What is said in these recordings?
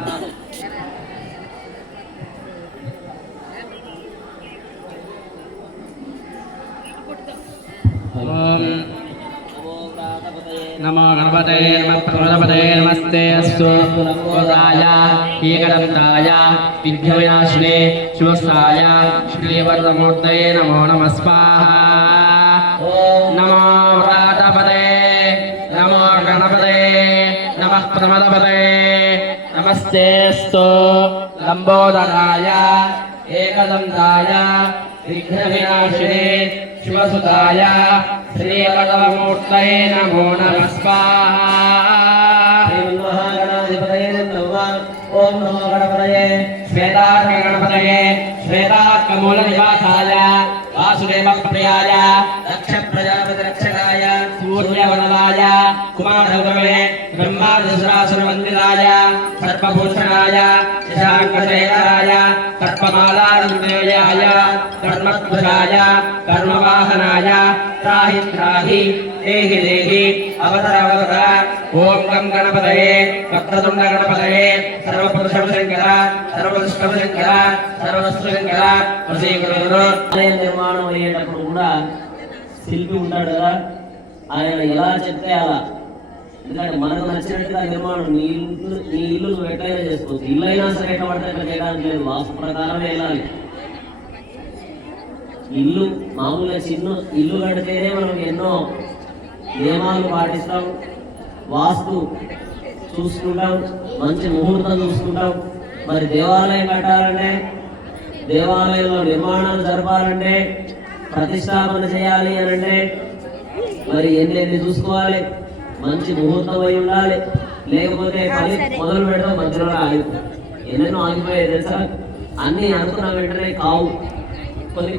नमो गणपते नमः प्रमदपते नमस्ते अस्तु गोदाय एकदन्ताय विघ्नविनाशिने शिवस्ताय श्रीवरदमूर्तये नमो नमः स्वाहा। नमो व्रातपते नमो गणपते नमः प्रमदपते नमस्ते अस्तु लंबोदराय एकदन्ताय विघ्नविनाशिने शिवसुताय श्रीवरदमूर्तये नमो नमः स्वाहा। श्रीमन्महागणाधिपतये नमः। ओम नमो गणपतये श्वेतार्कगणपतये श्वेतार्कमूलनिवासाय वासुदेवप्रियाय दक्षप्रजापतिरक्षकाय सूर्यवदनाय कुमारगुरवे ब्रह्मादिसुरासुरवन्दिताय सर्वभूषणाय शशाङ्कशेखराय सर्वमालानन्देयाय कर्मध्वजाय कर्मवाहनाय त्राहि त्राहि देहि देहि अवतर अवतर। ओम गं गणपतये वक्रतुण्ड गणपतये सर्वपुरुषशंकर सर्वपुष्पशंकर सर्वस्वशंकर వశీకరుడు. ఆలయ నిర్మాణం అయ్యేటప్పుడు కూడా శిల్పి ఉంటాడు కదా, ఆయన ఎలా చెప్తే అలా, ఎందుకంటే మనకు నచ్చినట్టుగా నిర్మాణం నీ ఇల్లు నువ్వు ఎట్లయినా చేసుకోవచ్చు. ఇల్లు అయినా సరే ఎట్లా పడితే ఎట్లా చేయడానికి లేదు, వాస్తు ప్రకారమే వెళ్ళాలి. ఇల్లు మామూలుగా చిన్న ఇల్లు కడితేనే మనం ఎన్నో నియమాలు పాటిస్తాం, వాస్తు చూసుకుంటాం, మంచి ముహూర్తం చూసుకుంటాం. మరి దేవాలయం కట్టాలంటే, దేవాలయంలో నిర్మాణాలు జరపాలంటే, ప్రతిష్టాపన చేయాలి అని అంటే మరి ఎన్ని చూసుకోవాలి, మంచి ముహూర్తం అయి ఉండాలి. లేకపోతే పని మొదలు పెడతాం మధ్యలో ఆగిపోయి ఎన్నెన్నో ఆగిపోయాయి తెలుసా. అన్నీ అనుకున్న వెంటనే కావు,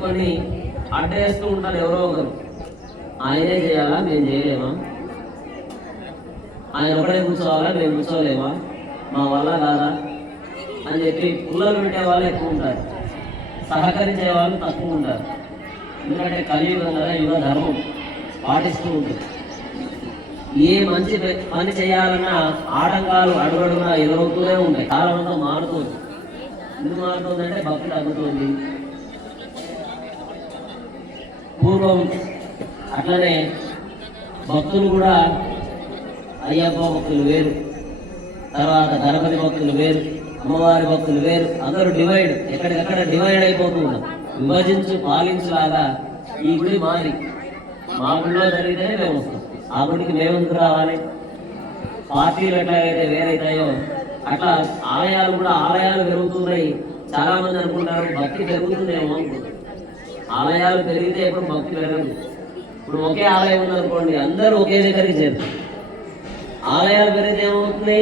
కొన్ని అడ్డేస్తూ ఉంటారు ఎవరో ఒకరు. ఆయనే చేయాలా, మేము చేయలేమా, ఆయన ఒకడే కూర్చోవాలా, మేము కూర్చోలేమా, మా వల్ల కాదా అని చెప్పి పుల్లలు పెట్టే వాళ్ళు ఎక్కువ ఉంటారు, సహకరించే వాళ్ళు తక్కువ ఉంటారు. ఎందుకంటే కలియుగం కదా, యుగ ధర్మం పాటిస్తూ ఉంటుంది. ఏ మంచి పని చేయాలన్నా ఆటంకాలు అడుగడుగునా ఎదురవుతూనే ఉంటాయి. కాలమంతా మారుతుంది. ఎందుకు మారుతుందంటే భక్తి తగ్గుతుంది. పూర్వం అట్లనే భక్తులు కూడా అయ్యప్ప భక్తులు వేరు, తర్వాత గణపతి భక్తులు వేరు, అమ్మవారి భక్తులు వేరు, అందరూ డివైడ్, ఎక్కడికక్కడ డివైడ్ అయిపోతూ ఉన్నారు. విభజించు పాలించులాగా ఈ గుడి మారి మా గుడిలో జరిగితేనే మేము వస్తాం, ఆ గుడికి మేము ఎందుకు రావాలి. పార్టీలు ఎట్లాగైతే వేరైతాయో అట్లా ఆలయాలు కూడా ఆలయాలు పెరుగుతున్నాయి. చాలా మంది అనుకుంటారు భక్తి పెరుగుతుందేమో అనుకుంటారు. ఆలయాలు పెరిగితే ఎప్పుడు భక్తి పెరగదు. ఇప్పుడు ఒకే ఆలయం ఉందనుకోండి, అందరూ ఒకే దగ్గరికి చేరుతారు. ఆలయాలు పెరిగితే ఏమవుతుంది,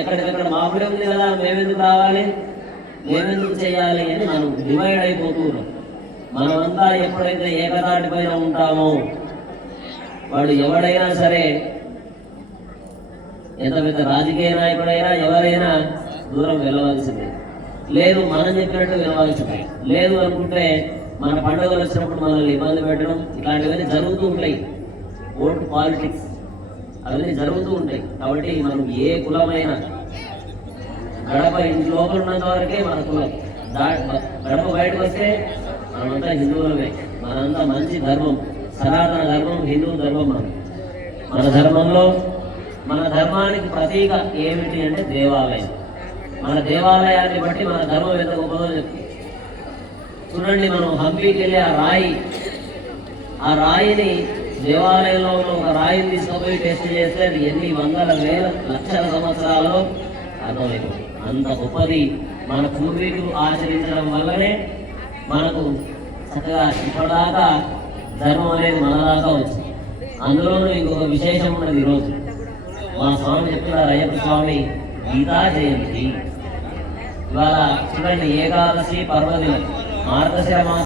ఎక్కడికక్కడ మా గుడి ఉంది కదా, మేమెందుకు రావాలి, మేమెందుకు చేయాలి అని మనం డివైడ్ అయిపోతూ ఉన్నాం. మనమంతా ఎప్పుడైతే ఏకతాటి పైన ఉంటామో వాడు ఎవడైనా సరే, ఎంత పెద్ద రాజకీయ నాయకుడైనా ఎవరైనా దూరం వెళ్ళవలసిందే. లేదు మనం చెప్పినట్టు వినవలసిందే. లేదు అనుకుంటే మన పండుగలు వచ్చినప్పుడు మనల్ని ఇబ్బంది పెట్టడం, ఇలాంటివన్నీ జరుగుతూ ఉంటాయి. ఓట్ పాలిటిక్స్ అవన్నీ జరుగుతూ ఉంటాయి. కాబట్టి మనం ఏ కులమైనా గడప ఇంటి లోపల ఉన్నంత వరకే మన కులం, గడప బయటకు వస్తే మనమంతా హిందువులమే. మనంతా మంచి ధర్మం, సనాతన ధర్మం, హిందూ ధర్మం. మన ధర్మంలో మన ధర్మానికి ప్రతీక ఏమిటి అంటే దేవాలయం. మన దేవాలయాన్ని బట్టి మన ధర్మం ఎంత గొప్పదో చెప్తుంది. చూడండి, మనం హంపీకి వెళ్ళి ఆ రాయిని దేవాలయంలో ఉన్న ఒక రాయిని తీసుకుపోయి టెస్ట్ చేస్తే అది ఎన్ని వందల వేల లక్షల సంవత్సరాల్లో అర్థమైపోతుంది. అంత గొప్పది మన పూర్వీకులు ఆచరించడం వల్లనే మనకు చక్కగా ఇప్పటిదాకా ధర్మం అనేది మన దాకా వచ్చింది. అందులోనూ ఇంకొక విశేషం ఉన్నది. ఈరోజు మా స్వామి చెప్తున్నారు, అయ్యప్ప స్వామి గీతా జయంతి. ఇవాళ చూడండి, ఏకాదశి పర్వదినం, మార్గశిర మాసం.